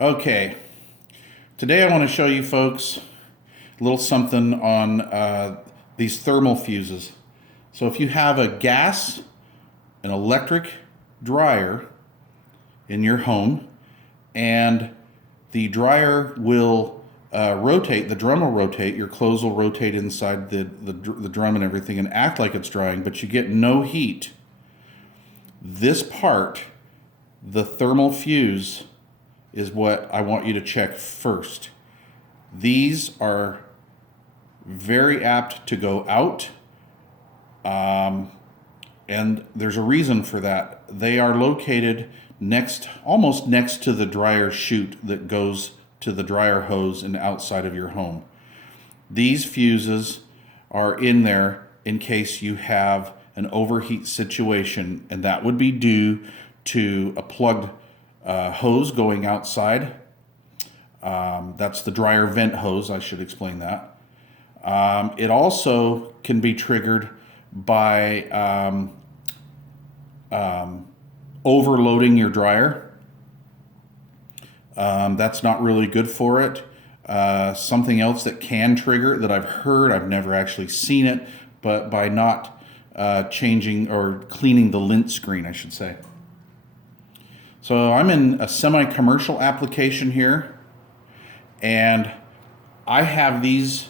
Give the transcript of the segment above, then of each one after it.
Okay, today I want to show you folks a little something on these thermal fuses. So if you have a gas, an electric dryer in your home, and the dryer will rotate, the drum will rotate, your clothes will rotate inside the drum and everything and act like it's drying, but you get no heat. This part, the thermal fuse, is what I want you to check first. These are very apt to go out, and there's a reason for that. They are located almost next to the dryer chute that goes to the dryer hose and outside of your home. These fuses are in there in case you have an overheat situation, and that would be due to a plugged hose going outside. That's the dryer vent hose, I should explain that. It also can be triggered by overloading your dryer. That's not really good for it. Something else that can trigger it that I've heard, I've never actually seen it, but by not changing or cleaning the lint screen, I should say. So I'm in a semi-commercial application here, and I have these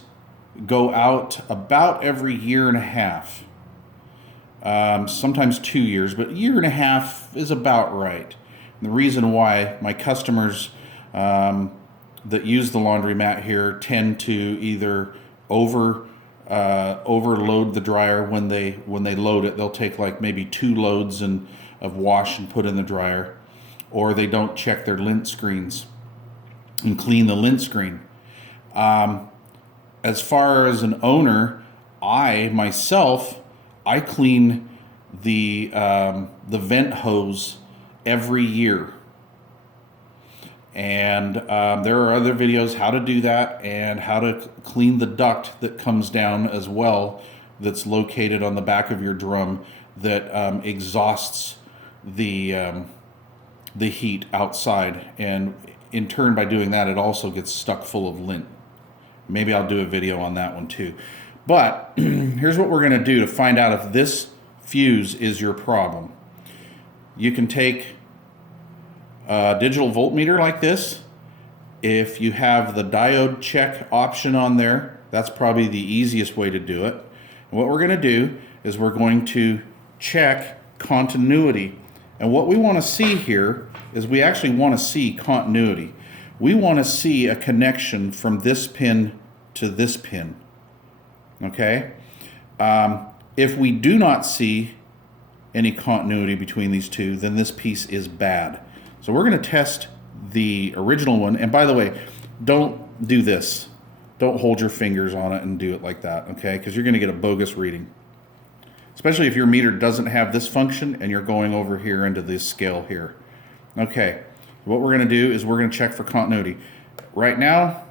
go out about every year and a half. Sometimes 2 years, but a year and a half is about right. And the reason why my customers that use the laundromat here tend to either overload the dryer when they load it. They'll take like maybe 2 loads of wash and put in the dryer, or they don't check their lint screens and clean the lint screen. As far as an owner, I clean the vent hose every year. And there are other videos how to do that and how to clean the duct that comes down as well, that's located on the back of your drum, that exhausts the heat outside, and in turn, by doing that, it also gets stuck full of lint. Maybe I'll do a video on that one too. But here's what we're going to do to find out if this fuse is your problem. You can take a digital voltmeter like this. If you have the diode check option on there, that's probably the easiest way to do it. And what we're going to do is we're going to check continuity. And what we want to see here is we actually want to see continuity. We want to see a connection from this pin to this pin. Okay? If we do not see any continuity between these two, then this piece is bad. So we're going to test the original one. And by the way, don't do this. Don't hold your fingers on it and do it like that, okay? Because you're going to get a bogus reading. Especially if your meter doesn't have this function and you're going over here into this scale here. Okay, what we're going to do is we're going to check for continuity. Right now,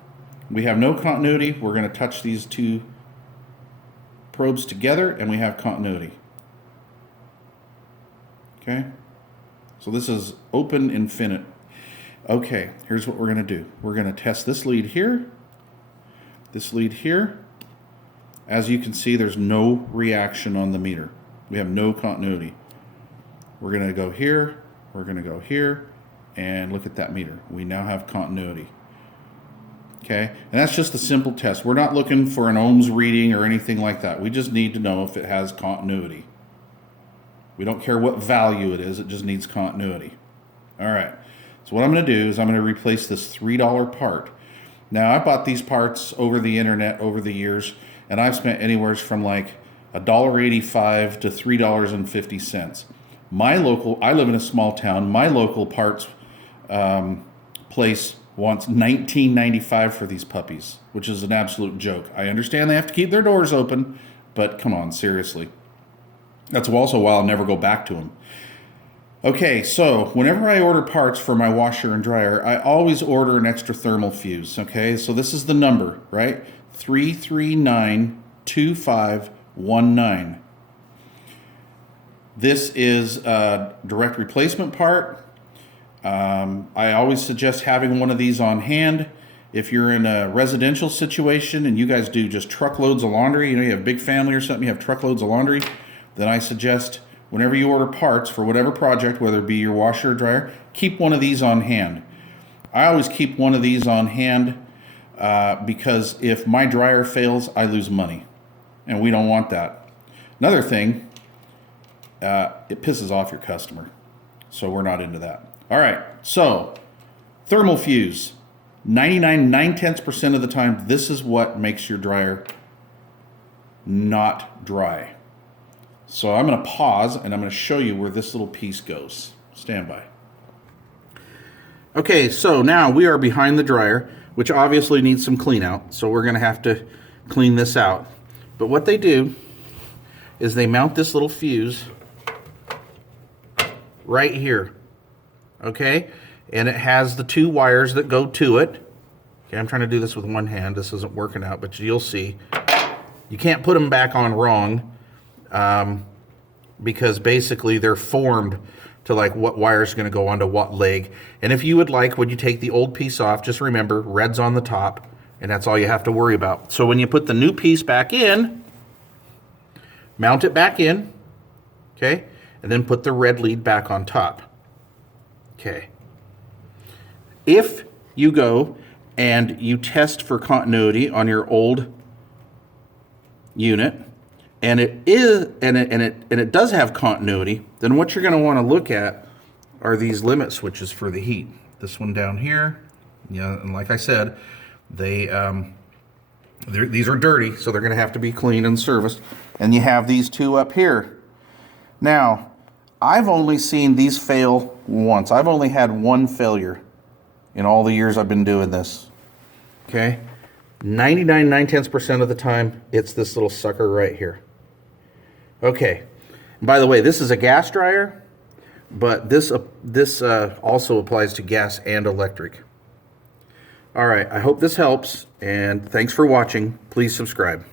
we have no continuity. We're going to touch these 2 probes together and we have continuity. Okay, so this is open infinite. Okay, here's what we're going to do. We're going to test this lead here, this lead here. As you can see, there's no reaction on the meter. We have no continuity. We're going to go here, we're going to go here, and look at that meter. We now have continuity. Okay, and that's just a simple test. We're not looking for an ohms reading or anything like that. We just need to know if it has continuity. We don't care what value it is, it just needs continuity. All right, so what I'm going to do is I'm going to replace this $3 part. Now, I bought these parts over the internet over the years, and I've spent anywhere from like $1.85 to $3.50. I live in a small town. My local parts place wants $19.95 for these puppies, which is an absolute joke. I understand they have to keep their doors open, but come on, seriously. That's also why I'll never go back to them. Okay, so whenever I order parts for my washer and dryer, I always order an extra thermal fuse, okay? So this is the number, right? 3392519. This is a direct replacement part. I always suggest having one of these on hand. If you're in a residential situation and you guys do just truckloads of laundry, you have a big family or something, you have truckloads of laundry, then I suggest whenever you order parts for whatever project, whether it be your washer or dryer, keep one of these on hand. I always keep one of these on hand because if my dryer fails, I lose money, and we don't want that. Another thing, it pisses off your customer, so we're not into that. All right, so thermal fuse. 9/10% of the time, this is what makes your dryer not dry. So I'm going to pause and I'm going to show you where this little piece goes. Stand by. Okay, so now we are behind the dryer, which obviously needs some clean out. So we're going to have to clean this out. But what they do is they mount this little fuse right here. Okay? And it has the two wires that go to it. Okay, I'm trying to do this with one hand. This isn't working out, but you'll see. You can't put them back on wrong because basically they're formed to like what wire is going to go onto what leg. And if you would like, when you take the old piece off, just remember, red's on the top, and that's all you have to worry about. So when you put the new piece back in, mount it back in, okay, and then put the red lead back on top. Okay. If you go and you test for continuity on your old unit, and it does have continuity, then what you're going to want to look at are these limit switches for the heat. This one down here, and like I said, these are dirty, so they're going to have to be cleaned and serviced. And you have these two up here. Now, I've only seen these fail once. I've only had one failure in all the years I've been doing this. Okay? 9/10% of the time, it's this little sucker right here. Okay. By the way, this is a gas dryer, but this also applies to gas and electric. All right, I hope this helps, and thanks for watching. Please subscribe.